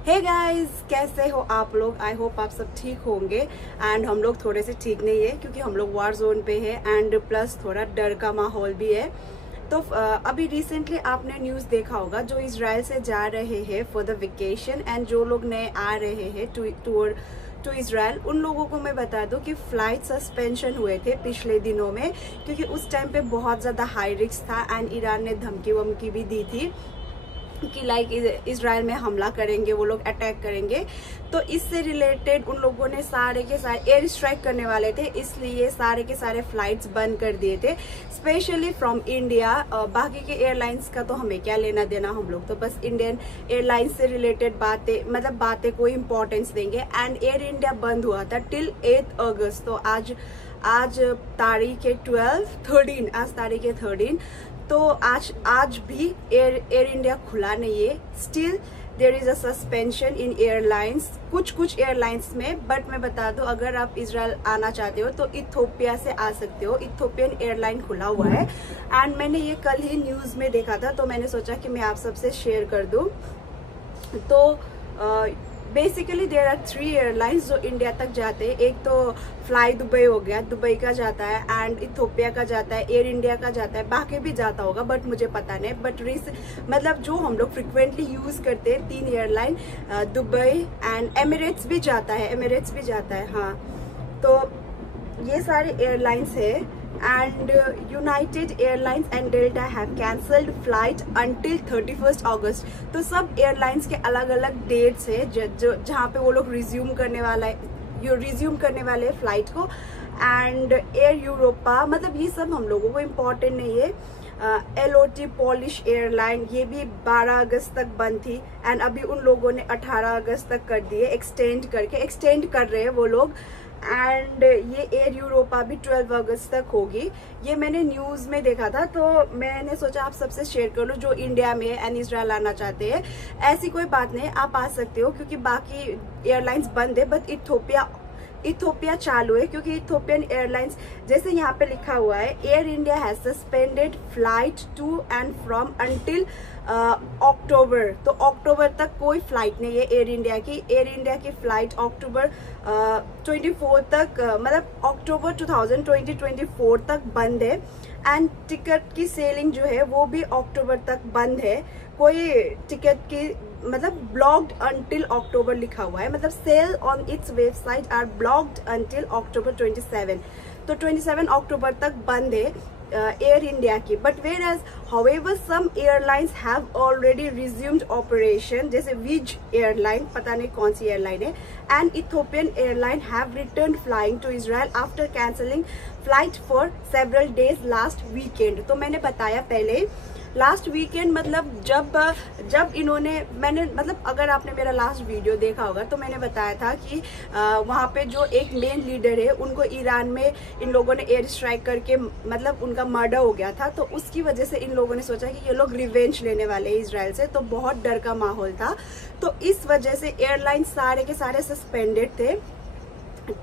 Hey guys, कैसे हो आप लोग। आई होप आप सब ठीक होंगे। एंड हम लोग थोड़े से ठीक नहीं है क्योंकि हम लोग वार जोन पे है एंड प्लस थोड़ा डर का माहौल भी है। तो अभी रिसेंटली आपने न्यूज़ देखा होगा, जो इजराइल से जा रहे हैं फॉर द वेकेशन एंड जो लोग नए आ रहे हैं टू इजराइल, उन लोगों को मैं बता दूं कि फ्लाइट सस्पेंशन हुए थे पिछले दिनों में, क्योंकि उस टाइम पे बहुत ज़्यादा हाई रिस्क था एंड ईरान ने धमकी वमकी भी दी थी कि लाइक इजराइल में हमला करेंगे, वो लोग अटैक करेंगे। तो इससे रिलेटेड उन लोगों ने सारे के सारे एयर स्ट्राइक करने वाले थे, इसलिए सारे के सारे फ्लाइट्स बंद कर दिए थे, स्पेशली फ्रॉम इंडिया। बाकी के एयरलाइंस का तो हमें क्या लेना देना, हम लोग तो बस इंडियन एयरलाइंस से रिलेटेड बातें कोई इंपॉर्टेंस देंगे। एंड एयर इंडिया बंद हुआ था टिल 8 अगस्त। तो आज तारीख है 13, आज तारीख है 13। तो आज भी एयर इंडिया खुला नहीं है। Still there is a suspension in airlines, कुछ एयरलाइंस में। बट मैं बता दूं, अगर आप इजराइल आना चाहते हो तो इथियोपिया से आ सकते हो। इथियोपियन एयरलाइन खुला हुआ है एंड मैंने ये कल ही न्यूज में देखा था, तो मैंने सोचा कि मैं आप सबसे शेयर कर दूं। तो बेसिकली देयर आर 3 एयरलाइंस जो इंडिया तक जाते हैं। एक तो फ्लाई दुबई हो गया, दुबई का जाता है, एंड इथियोपिया का जाता है, एयर इंडिया का जाता है, बाकी भी जाता होगा बट मुझे पता नहीं। बट मतलब जो हम लोग फ्रिक्वेंटली यूज करते हैं 3 एयरलाइन, दुबई एंड एमिरेट्स भी जाता है, हाँ। तो ये सारे एयरलाइंस है and United Airlines and Delta have cancelled flight until 31st August। तो सब एयरलाइंस के अलग अलग डेट्स है जहाँ पे वो लोग रिज्यूम करने वाले हैं फ्लाइट को। एंड एयर यूरोपा, मतलब ये सब हम लोगों को इम्पोर्टेंट नहीं है। LOT पॉलिश एयरलाइन, ये भी 12 अगस्त तक बंद थी एंड अभी उन लोगों ने 18 अगस्त तक कर दिए, एक्सटेंड कर रहे हैं वो लोग। एंड ये एयर यूरोपा भी 12 अगस्त तक होगी। ये मैंने न्यूज में देखा था, तो मैंने सोचा आप सबसे शेयर कर लूं जो इंडिया में एंड इजराइल आना चाहते हैं। ऐसी कोई बात नहीं, आप आ सकते हो क्योंकि बाकी एयरलाइंस बंद है, बट इथियोपिया चालू है क्योंकि इथियोपियन एयरलाइंस, जैसे यहाँ पे लिखा हुआ है, Air India has suspended flight to and from until October. तो अक्टूबर तक कोई फ्लाइट नहीं है एयर इंडिया की फ्लाइट अक्टूबर 24 तक, मतलब अक्टूबर 2024 तक बंद है। एंड टिकट की सेलिंग जो है वो भी अक्टूबर तक बंद है। कोई टिकट की मतलब ब्लॉक्ड अंटिल अक्टूबर लिखा हुआ है, मतलब sale on its website are blocked until October 27। तो 27 अक्टूबर तक बंद है एयर इंडिया की। But whereas however some airlines have already resumed operation, जैसे विज एयरलाइन, पता नहीं कौन सी एयरलाइन है, and Ethiopian airline have return flying to Israel after cancelling flight for several days last weekend. तो मैंने बताया पहले लास्ट वीकेंड, मतलब जब मैंने मतलब अगर आपने मेरा लास्ट वीडियो देखा होगा तो मैंने बताया था कि वहाँ पे जो एक मेन लीडर है उनको ईरान में इन लोगों ने एयर स्ट्राइक करके मतलब उनका मर्डर हो गया था। तो उसकी वजह से इन लोगों ने सोचा कि ये लोग रिवेंज लेने वाले हैं इजराइल से, तो बहुत डर का माहौल था। तो इस वजह से एयरलाइन सारे के सारे सस्पेंडेड थे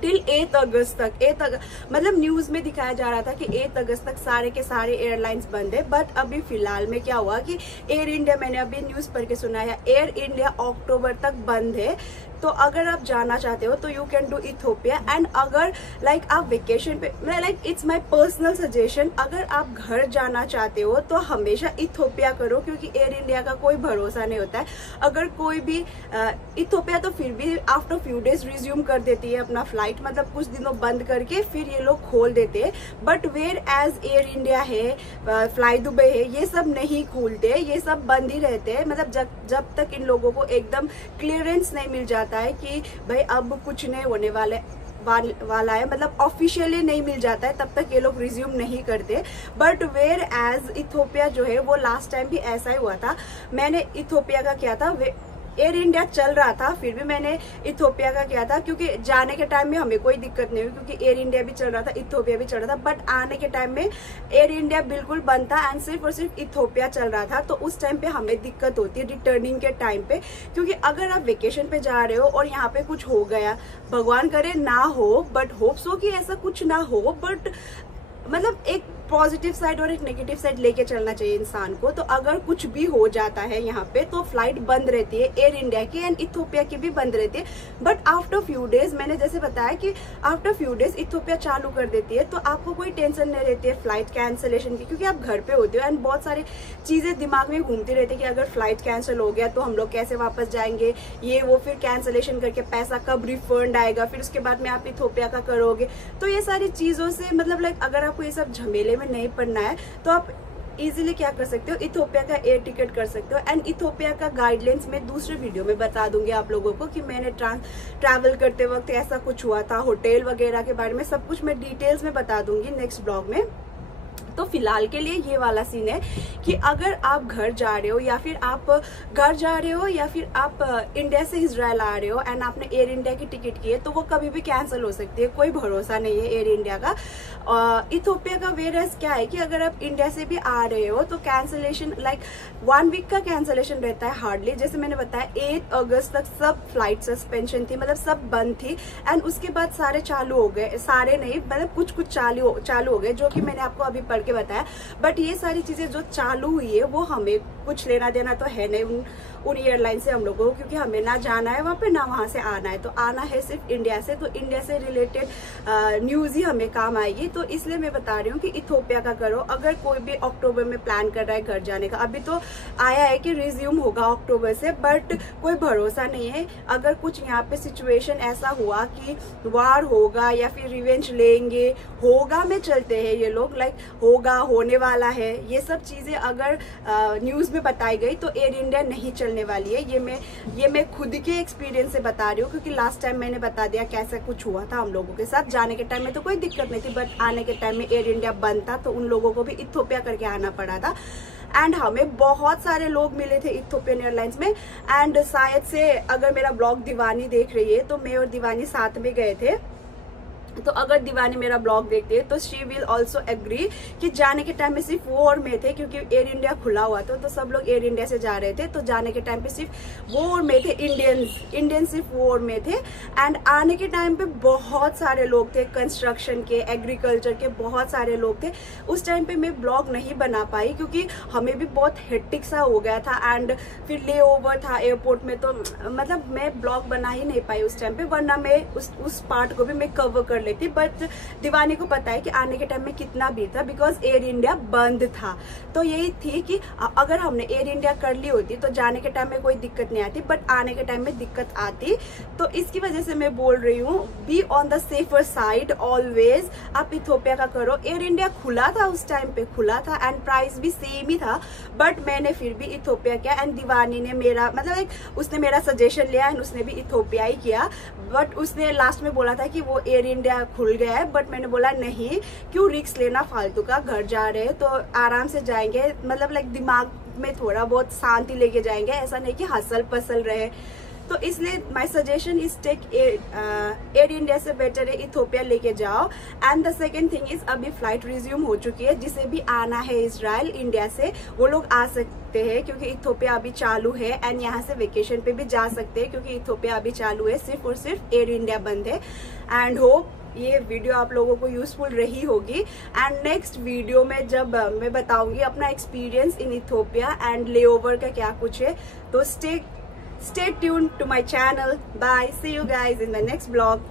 टिल 8 अगस्त तक। मतलब न्यूज में दिखाया जा रहा था कि 8 अगस्त तक सारे के सारे एयरलाइंस बंद है। बट अभी फिलहाल में क्या हुआ कि एयर इंडिया, मैंने अभी न्यूज पढ़ के सुनाया, एयर इंडिया अक्टूबर तक बंद है। तो अगर आप जाना चाहते हो तो you can do Ethiopia. And अगर लाइक आप वेकेशन पे, like it's my personal suggestion, अगर आप घर जाना चाहते हो तो हमेशा इथियोपिया करो, क्योंकि एयर इंडिया का कोई भरोसा नहीं होता है। अगर कोई भी इथियोपिया तो फिर भी आफ्टर फ्यू डेज रिज्यूम कर देती है अपना फ्लाइट, मतलब कुछ दिनों बंद करके फिर ये लोग खोल देते हैं। But whereas Air India है, फ्लाई दुबई है, ये सब नहीं खोलते, ये सब बंद ही रहते हैं। मतलब जब तक इन लोगों को एकदम क्लियरेंस नहीं मिल जाता है कि भाई अब कुछ नहीं होने वाला है, मतलब ऑफिशियली नहीं मिल जाता है, तब तक ये लोग रिज्यूम नहीं करते। बट वेयर एज इथियोपिया जो है वो लास्ट टाइम भी ऐसा ही हुआ था। मैंने इथियोपिया का किया था, एयर इंडिया चल रहा था, फिर भी मैंने इथियोपिया का किया था, क्योंकि जाने के टाइम में हमें कोई दिक्कत नहीं हुई क्योंकि एयर इंडिया भी चल रहा था, इथियोपिया भी चल रहा था। बट आने के टाइम में एयर इंडिया बिल्कुल बंद था एंड सिर्फ और सिर्फ इथियोपिया चल रहा था। तो उस टाइम पे हमें दिक्कत होती है रिटर्निंग के टाइम पे, क्योंकि अगर आप वेकेशन पे जा रहे हो और यहाँ पे कुछ हो गया, भगवान करे ना हो, बट होप्स हो कि ऐसा कुछ ना हो, बट मतलब एक पॉजिटिव साइड और एक नेगेटिव साइड लेके चलना चाहिए इंसान को। तो अगर कुछ भी हो जाता है यहाँ पे तो फ्लाइट बंद रहती है, एयर इंडिया की एंड इथियोपिया की भी बंद रहती है। बट आफ्टर फ्यू डेज, मैंने जैसे बताया कि आफ्टर फ्यू डेज इथियोपिया चालू कर देती है, तो आपको कोई टेंशन नहीं रहती है फ्लाइट कैंसिलेशन की, क्योंकि आप घर पे होते हो एंड बहुत सारी चीजें दिमाग में घूमती रहती है कि अगर फ्लाइट कैंसिल हो गया तो हम लोग कैसे वापस जाएंगे, ये वो, फिर कैंसिलेशन करके पैसा कब रिफंड आएगा, फिर उसके बाद में आप इथियोपिया का करोगे। तो ये सारी चीजों से मतलब लाइक अगर आपको ये सब झमेले में नहीं पड़ना है तो आप इजीली क्या कर सकते हो, इथियोपिया का एयर टिकट कर सकते हो। एंड इथियोपिया का गाइडलाइंस मैं दूसरे वीडियो में बता दूंगी आप लोगों को कि मैंने ट्रैवल करते वक्त ऐसा कुछ हुआ था, होटल वगैरह के बारे में सब कुछ मैं डिटेल्स में बता दूंगी नेक्स्ट ब्लॉग में। तो फिलहाल के लिए ये वाला सीन है कि अगर आप घर जा रहे हो या फिर आप घर जा रहे हो या फिर आप इंडिया से इजराइल आ रहे हो एंड आपने एयर इंडिया की टिकट की है तो वो कभी भी कैंसिल हो सकती है, कोई भरोसा नहीं है एयर इंडिया का। इथियोपिया का वेयरएज क्या है कि अगर आप इंडिया से भी आ रहे हो तो कैंसिलेशन लाइक 1 वीक का कैंसिलेशन रहता है हार्डली। जैसे मैंने बताया 8 अगस्त तक सब फ्लाइट सस्पेंशन थी, मतलब सब बंद थी एंड उसके बाद सारे चालू हो गए, सारे नहीं मतलब कुछ कुछ चालू हो गए, जो कि मैंने आपको अभी पढ़ के बताया। बट ये सारी चीजें जो चालू हुई है वो हमें कुछ लेना देना तो है नहीं उन एयरलाइन से हम लोगों को, क्योंकि हमें ना जाना है वहां पे ना वहां से आना है, तो आना है सिर्फ इंडिया से। तो इंडिया से रिलेटेड न्यूज ही हमें काम आएगी। तो इसलिए मैं बता रही हूँ कि इथियोपिया का करो। अगर कोई भी अक्टूबर में प्लान कर रहा है घर जाने का, अभी तो आया है कि रिज्यूम होगा अक्टूबर से, बट कोई भरोसा नहीं है। अगर कुछ यहाँ पे सिचुएशन ऐसा हुआ कि वार होगा या फिर रिवेंज लेंगे, होगा में चलते हैं ये लोग, लाइक होगा, होने वाला है, ये सब चीजें अगर न्यूज में बताई गई तो एयर इंडिया नहीं चलने वाली है। ये मैं खुद के एक्सपीरियंस से बता रही हूँ, क्योंकि लास्ट टाइम मैंने बता दिया कैसा कुछ हुआ था हम लोगों के साथ। जाने के टाइम में तो कोई दिक्कत नहीं थी, बट आने के टाइम में एयर इंडिया बंद था तो उन लोगों को भी इथियोपिया करके आना पड़ा था। एंड हमें बहुत सारे लोग मिले थे इथियोपियन एयरलाइंस में। एंड शायद से अगर मेरा ब्लॉग दीवानी देख रही है तो मैं और दीवानी साथ में गए थे, तो अगर दीवानी मेरा ब्लॉग देखती है तो शी विल ऑल्सो एग्री कि जाने के टाइम में सिर्फ वो और मैं थे, क्योंकि एयर इंडिया खुला हुआ था तो सब लोग एयर इंडिया से जा रहे थे। तो जाने के टाइम पे सिर्फ वो और मैं थे, इंडियन सिर्फ वो और मैं थे। एंड आने के टाइम पे बहुत सारे लोग थे, कंस्ट्रक्शन के, एग्रीकल्चर के बहुत सारे लोग थे। उस टाइम पे मैं ब्लॉग नहीं बना पाई क्योंकि हमें भी बहुत हेक्टिक सा हो गया था एंड फिर ले ओवर था एयरपोर्ट में, तो मतलब मैं ब्लॉग बना ही नहीं पाई उस टाइम पे, वरना मैं उस पार्ट को भी मैं कवर कर लेती। बट दीवानी को पता है कि आने के टाइम में कितना भीड़ था, बिकॉज एयर इंडिया बंद था। तो यही थी कि अगर हमने एयर इंडिया कर ली होती तो जाने के टाइम में कोई दिक्कत नहीं आती, बट आने के टाइम में दिक्कत आती। तो इसकी वजह से मैं बोल रही हूँ, be on the safer side always. आप इथियोपिया का करो। एयर इंडिया खुला था उस टाइम पे, खुला था एंड प्राइस भी सेम ही था, बट मैंने फिर भी इथियोपिया किया। एंड दीवानी ने मेरा मतलब उसने मेरा सजेशन लिया एंड उसने भी इथियोपिया ही किया। बट उसने लास्ट में बोला था कि वो एयर इंडिया खुल गया है, बट मैंने बोला नहीं, क्यों रिस्क लेना फालतू का, घर जा रहे हैं तो आराम से जाएंगे, मतलब लाइक दिमाग में थोड़ा बहुत शांति लेके जाएंगे, ऐसा नहीं कि हसल पसल रहे। तो इसलिए my suggestion is take Air India से बेटर है इथियोपिया लेके जाओ। And the second thing is अभी फ्लाइट रिज्यूम हो चुकी है, जिसे भी आना है इजराइल इंडिया से वो लोग आ सकते हैं, क्योंकि इथियोपिया अभी चालू है। एंड यहाँ से वेकेशन पे भी जा सकते हैं क्योंकि इथियोपिया अभी चालू है, सिर्फ और सिर्फ एयर इंडिया बंद है। एंड होप ये वीडियो आप लोगों को यूजफुल रही होगी। एंड नेक्स्ट वीडियो में जब मैं बताऊंगी अपना experience in Ethiopia and layover का क्या कुछ है, तो stay tuned to my channel. Bye. See you guys in the next vlog.